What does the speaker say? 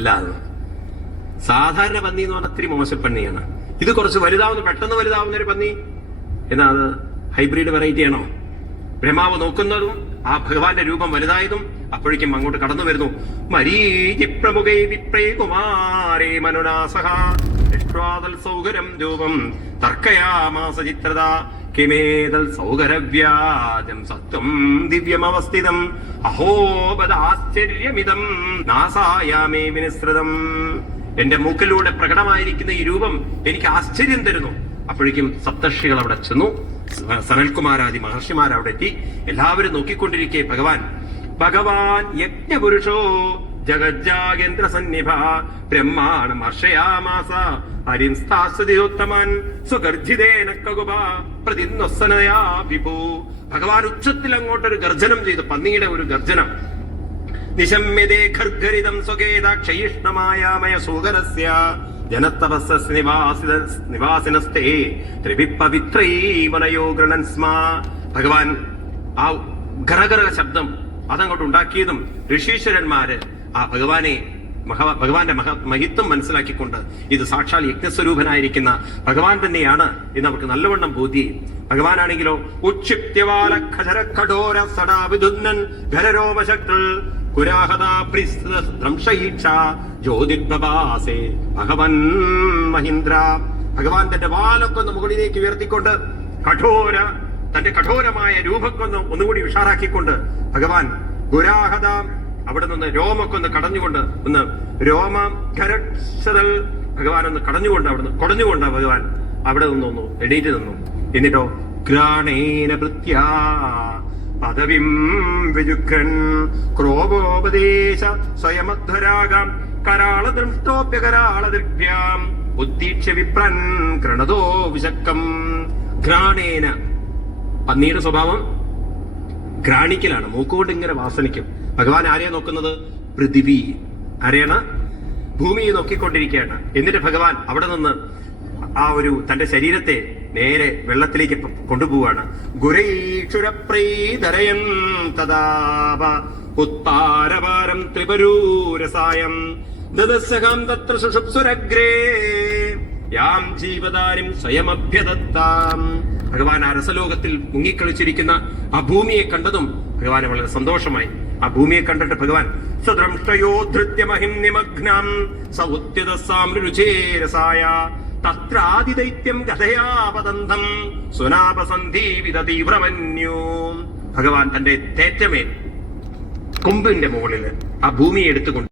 അല്ല അത് സാധാരണ പന്നി എന്ന് പറഞ്ഞാൽ ഇത്തിരി മോശപ്പന്നിയാണ് ഇത് കുറച്ച് വലുതാവുന്ന പെട്ടെന്ന് വലുതാവുന്ന ഒരു പന്നി. എന്നാ അത് ഹൈബ്രിഡ് വെറൈറ്റി ആണോ? ബ്രഹ്മാവ് നോക്കുന്നതും ആ ഭഗവാന്റെ രൂപം വലുതായതും അപ്പോഴേക്കും അങ്ങോട്ട് കടന്നു വരുന്നു. മരീചി പ്രമുഖൈ വിപ്രേ കുമാരേ മനുനാസഹ. ദൃഷ്ട്വാതൽ സൗകരം രൂപം തർക്കയാമാസ ചിത്രത കിമേതൽ സൗകരവ്യാജം സത്വം ദിവ്യമവസ്ഥിതം. അഹോപദാശ്ചര്യമിതം നാസായാമേ വിനിസൃതം എന്റെ മൂക്കിലൂടെ പ്രകടമായിരിക്കുന്ന ഈ രൂപം എനിക്ക് ആശ്ചര്യം തരുന്നു. അപ്പോഴേക്കും സപ്തർഷികൾ അവിടെ ചെന്നു. സനൽകുമാരാദി മഹർഷിമാർ അവിടെ എത്തി. എല്ലാവരും നോക്കിക്കൊണ്ടിരിക്കെ ഭഗവാൻ. ഭഗവാൻ യജ്ഞപുരുഷോ ജഗജ്ജാഗേന്ദ്ര സന്നിഭ ബ്രഹ്മാണം ഹർഷയാമാസ. ഹരിംസ്ഥാസ്തിയോത്തമാൻ സ്വഗർജിതേന കകുപ. പ്രതിന്നൊസനയാ വിഭു. ഭഗവാൻ ഉച്ചത്തിൽ അങ്ങോട്ടൊരു ഗർജനം ചെയ്തു. പന്നിയുടെ ഒരു ഗർജനം. നിശമ്യതേ ഖർഗരിതം സ്വകേതാക്ഷയിഷ്ണമായാമയ സൂകരസ്യ. ജനത്തപസ്സ നിവാസിത നിവാസിനസ്തേ ഗൃണൻ സ്മ. ഭഗവാൻ ആ ഘരഘര ശബ്ദം അതങ്ങോട്ട് ഉണ്ടാക്കിയതും ഋഷീശ്വരന്മാര് ആ ഭഗവാനെ മഹ ഭഗവാന്റെ മഹ മഹിത്വം മനസ്സിലാക്കിക്കൊണ്ട് ഇത് സാക്ഷാൽ യജ്ഞസ്വരൂപനായിരിക്കുന്ന ഭഗവാൻ തന്നെയാണ് എന്ന് അവർക്ക് നല്ലവണ്ണം ബോധ്യ. ഭഗവാനാണെങ്കിലോ ഭഗവൻ മഹീന്ദ്ര. ഭഗവാൻ തന്റെ വാലൊക്കെ ഒന്ന് മുകളിലേക്ക് ഉയർത്തിക്കൊണ്ട് കഠോര തന്റെ കഠോരമായ രൂപക്കൊന്നും ഒന്നുകൂടി ഉഷാറാക്കിക്കൊണ്ട് ഭഗവാൻ ഗുരാഹത അവിടെ നിന്ന് രോമൊക്കെ ഒന്ന് കടഞ്ഞുകൊണ്ട് ഒന്ന് രോമ ഖരക്ഷതൽ ഭഗവാൻ ഒന്ന് കടഞ്ഞുകൊണ്ട് അവിടുന്ന് കുടഞ്ഞുകൊണ്ട് ഭഗവാൻ അവിടെ നിന്നു എണീറ്റ് നിന്നു. എന്നിട്ടോ ഗ്രാണേന ഭൃത്യാ പദവിം വിജുഖൻ ക്രോഭോപദേശ സ്വയമധ്വരാഗം കരാള ദൃഷ്ടോപ്യ കരാള ദൃഗ്ഭ്യാം ഉദ്ദീക്ഷ്യ വിപ്രൻ കൃണതോ വിശക്കം. ഘ്രാണേന പന്നിയുടെ സ്വഭാവം ഘ്രാണിക്കലാണ് മൂക്കുകൊണ്ട് ഇങ്ങനെ വാസനിക്കും. ഭഗവാൻ ആരെയാ നോക്കുന്നത്? പൃഥിവി. ആരെയാണ്? ഭൂമിയെ നോക്കിക്കൊണ്ടിരിക്കുകയാണ്. എന്നിട്ട് ഭഗവാൻ അവിടെ നിന്ന് ആ ഒരു തന്റെ ശരീരത്തെ നേരെ വെള്ളത്തിലേക്ക് കൊണ്ടുപോവാണ് ഗുരൈക്ഷുരപ്രീതരയൻ തദാപ ഉത്താരപാരം ത്രിപരൂരസായം. ദദസ്സഹം തത്ര സുഷുപ്സുരഗ്രേ യാം ജീവതാരിം സ്വയമഭ്യദത്താം. ഭഗവാൻ ആ രസലോകത്തിൽ മുങ്ങിക്കളിച്ചിരിക്കുന്ന ആ ഭൂമിയെ കണ്ടതും ഭഗവാന് വളരെ സന്തോഷമായി. ആ ഭൂമിയെ കണ്ടിട്ട് ഭഗവാൻ സദ്രംഷ്ടയോധൃത്യമഹിം ഭഗവാൻ തന്റെ തേറ്റമേൽ കൊമ്പിന്റെ മുകളിൽ ആ ഭൂമിയെ എടുത്തുകൊണ്ട്